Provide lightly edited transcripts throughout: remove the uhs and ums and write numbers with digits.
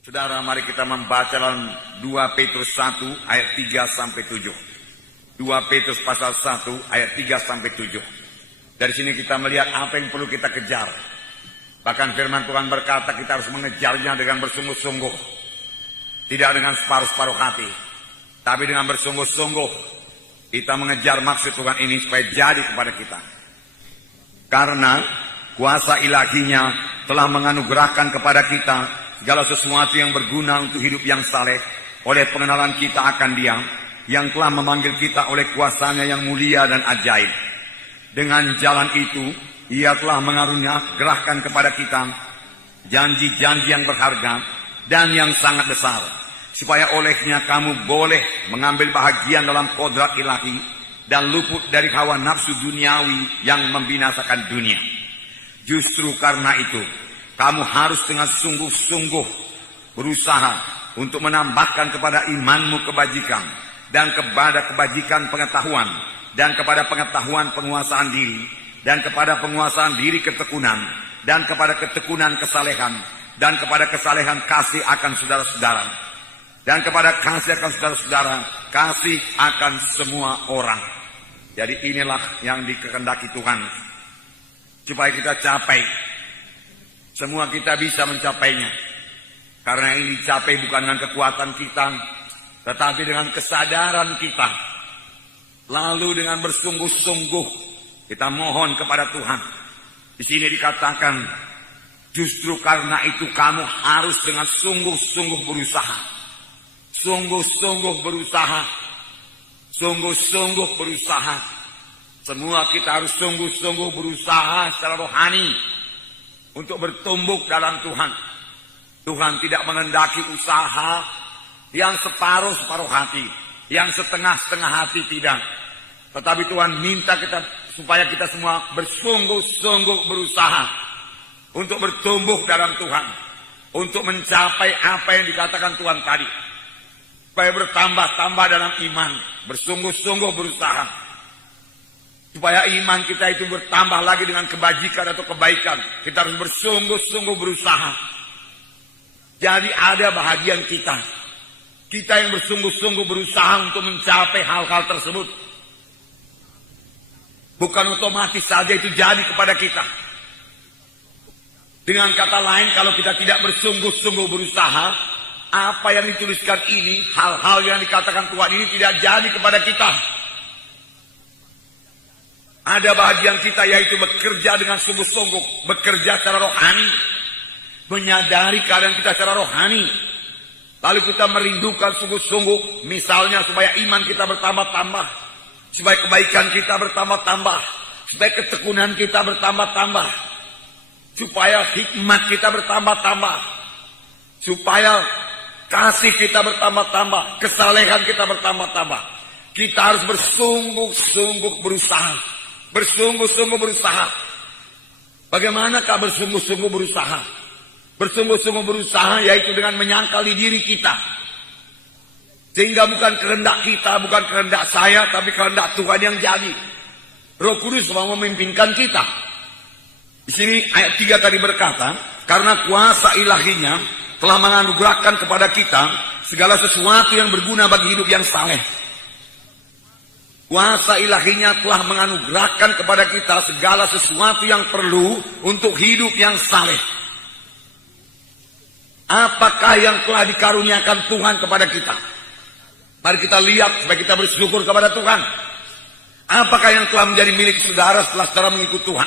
Saudara, mari kita membaca dalam 2 Petrus 1 ayat 3 sampai 7. 2 Petrus pasal 1 ayat 3 sampai 7. Dari sini kita melihat apa yang perlu kita kejar. Bahkan firman Tuhan berkata kita harus mengejarnya dengan bersungguh-sungguh. Tidak dengan separuh-separuh hati, tapi dengan bersungguh-sungguh kita mengejar maksud Tuhan ini supaya jadi kepada kita. Karena kuasa ilahinya telah menganugerahkan kepada kita segala sesuatu yang berguna untuk hidup yang saleh oleh pengenalan kita akan Dia yang telah memanggil kita oleh kuasanya yang mulia dan ajaib. Dengan jalan itu Ia telah mengaruniakan kepada kita janji-janji yang berharga dan yang sangat besar, supaya olehnya kamu boleh mengambil bahagian dalam kodrat ilahi dan luput dari hawa nafsu duniawi yang membinasakan dunia. Justru karena itu kamu harus dengan sungguh-sungguh berusaha untuk menambahkan kepada imanmu kebajikan, dan kepada kebajikan pengetahuan, dan kepada pengetahuan penguasaan diri, dan kepada penguasaan diri ketekunan, dan kepada ketekunan kesalehan, dan kepada kesalehan kasih akan saudara-saudara, dan kepada kasih akan saudara-saudara, kasih akan semua orang. Jadi inilah yang dikehendaki Tuhan, supaya kita capai. Semua kita bisa mencapainya. Karena ini dicapai bukan dengan kekuatan kita, tetapi dengan kesadaran kita. Lalu dengan bersungguh-sungguh kita mohon kepada Tuhan. Di sini dikatakan, justru karena itu kamu harus dengan sungguh-sungguh berusaha. Sungguh-sungguh berusaha. Sungguh-sungguh berusaha. Semua kita harus sungguh-sungguh berusaha secara rohani untuk bertumbuh dalam Tuhan. Tuhan tidak mengendaki usaha yang separuh-separuh hati, yang setengah-setengah hati, tidak. Tetapi Tuhan minta kita supaya kita semua bersungguh-sungguh berusaha untuk bertumbuh dalam Tuhan, untuk mencapai apa yang dikatakan Tuhan tadi, supaya bertambah-tambah dalam iman, bersungguh-sungguh berusaha supaya iman kita itu bertambah lagi dengan kebajikan atau kebaikan. Kita harus bersungguh-sungguh berusaha. Jadi ada bahagian kita. Kita yang bersungguh-sungguh berusaha untuk mencapai hal-hal tersebut. Bukan otomatis saja itu jadi kepada kita. Dengan kata lain, kalau kita tidak bersungguh-sungguh berusaha, apa yang dituliskan ini, hal-hal yang dikatakan Tuhan ini tidak jadi kepada kita. Ada bahagian kita, yaitu bekerja dengan sungguh-sungguh, bekerja secara rohani, menyadari keadaan kita secara rohani, lalu kita merindukan sungguh-sungguh, misalnya supaya iman kita bertambah-tambah, supaya kebaikan kita bertambah-tambah, supaya ketekunan kita bertambah-tambah, supaya hikmat kita bertambah-tambah, supaya kasih kita bertambah-tambah, kesalehan kita bertambah-tambah. Kita harus bersungguh-sungguh berusaha. Bersungguh-sungguh berusaha. Bagaimanakah bersungguh-sungguh berusaha? Bersungguh-sungguh berusaha yaitu dengan menyangkali diri kita. Sehingga bukan kehendak kita, bukan kehendak saya, tapi kehendak Tuhan yang jadi. Roh Kudus mau memimpinkan kita. Di sini ayat 3 tadi berkata, karena kuasa ilahinya telah menganugerahkan kepada kita segala sesuatu yang berguna bagi hidup yang saleh. Kuasa ilahinya telah menganugerahkan kepada kita segala sesuatu yang perlu untuk hidup yang saleh. Apakah yang telah dikaruniakan Tuhan kepada kita? Mari kita lihat supaya kita bersyukur kepada Tuhan. Apakah yang telah menjadi milik saudara setelah saudara mengikut Tuhan?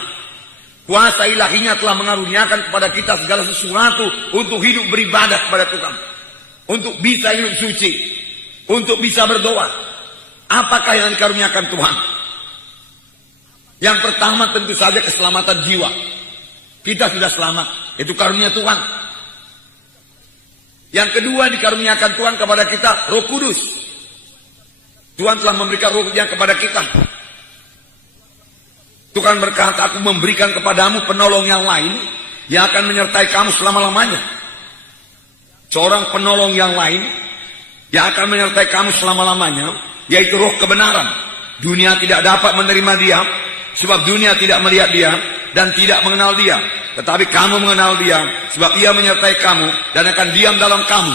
Kuasa ilahinya telah mengaruniakan kepada kita segala sesuatu untuk hidup beribadah kepada Tuhan, untuk bisa hidup suci, untuk bisa berdoa. Apakah yang dikaruniakan Tuhan? Yang pertama tentu saja keselamatan jiwa. Kita sudah selamat, itu karunia Tuhan. Yang kedua dikaruniakan Tuhan kepada kita Roh Kudus. Tuhan telah memberikan Roh-Nya kepada kita. Tuhan berkata, aku memberikan kepadamu penolong yang lain yang akan menyertai kamu selama-lamanya. Seorang penolong yang lain yang akan menyertai kamu selama-lamanya, yaitu Roh kebenaran. Dunia tidak dapat menerima dia, sebab dunia tidak melihat dia dan tidak mengenal dia. Tetapi kamu mengenal dia, sebab ia menyertai kamu dan akan diam dalam kamu.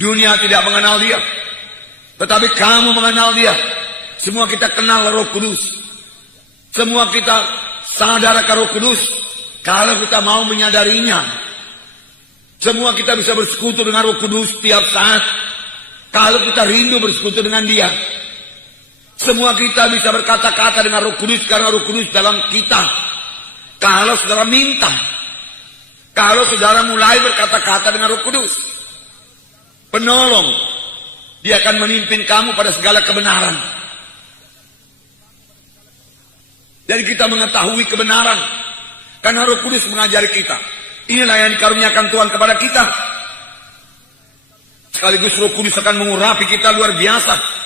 Dunia tidak mengenal dia, tetapi kamu mengenal dia. Semua kita kenal Roh Kudus. Semua kita sadar akan Roh Kudus kalau kita mau menyadarinya. Semua kita bisa bersekutu dengan Roh Kudus setiap saat kalau kita rindu bersekutu dengan dia. Semua kita bisa berkata-kata dengan Roh Kudus karena Roh Kudus dalam kita. Kalau saudara minta, kalau saudara mulai berkata-kata dengan Roh Kudus, penolong, dia akan memimpin kamu pada segala kebenaran. Jadi kita mengetahui kebenaran karena Roh Kudus mengajari kita. Inilah yang dikaruniakan Tuhan kepada kita. Sekaligus Roh Kudus akan mengurapi kita luar biasa.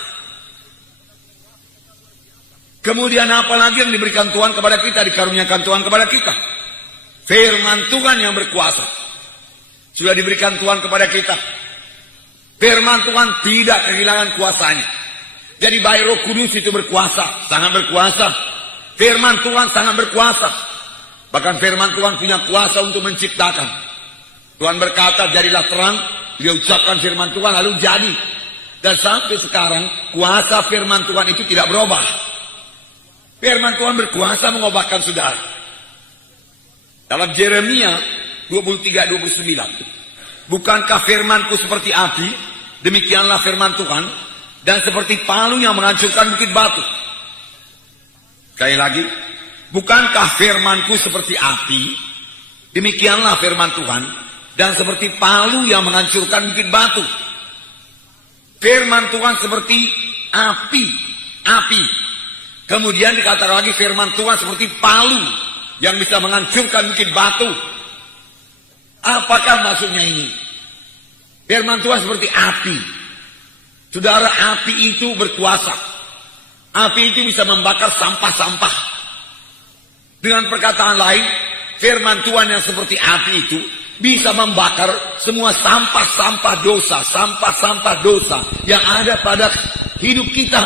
Kemudian apa lagi yang diberikan Tuhan kepada kita, dikaruniakan Tuhan kepada kita? Firman Tuhan yang berkuasa. Sudah diberikan Tuhan kepada kita. Firman Tuhan tidak kehilangan kuasanya. Jadi baik Roh Kudus itu berkuasa, sangat berkuasa. Firman Tuhan sangat berkuasa. Bahkan firman Tuhan punya kuasa untuk menciptakan. Tuhan berkata, jadilah terang. Dia ucapkan firman Tuhan lalu jadi. Dan sampai sekarang kuasa firman Tuhan itu tidak berubah. Firman Tuhan berkuasa mengubahkan saudara. Dalam Yeremia 23:29. Bukankah firmanku seperti api, demikianlah firman Tuhan, dan seperti palu yang menghancurkan bukit batu. Sekali lagi, bukankah firmanku seperti api, demikianlah firman Tuhan, dan seperti palu yang menghancurkan bukit batu. Firman Tuhan seperti api. Kemudian dikatakan lagi firman Tuhan seperti palu yang bisa menghancurkan bukit batu. Apakah maksudnya ini? Firman Tuhan seperti api. Saudara, api itu berkuasa. Api itu bisa membakar sampah-sampah. Dengan perkataan lain, firman Tuhan yang seperti api itu bisa membakar semua sampah-sampah dosa yang ada pada hidup kita.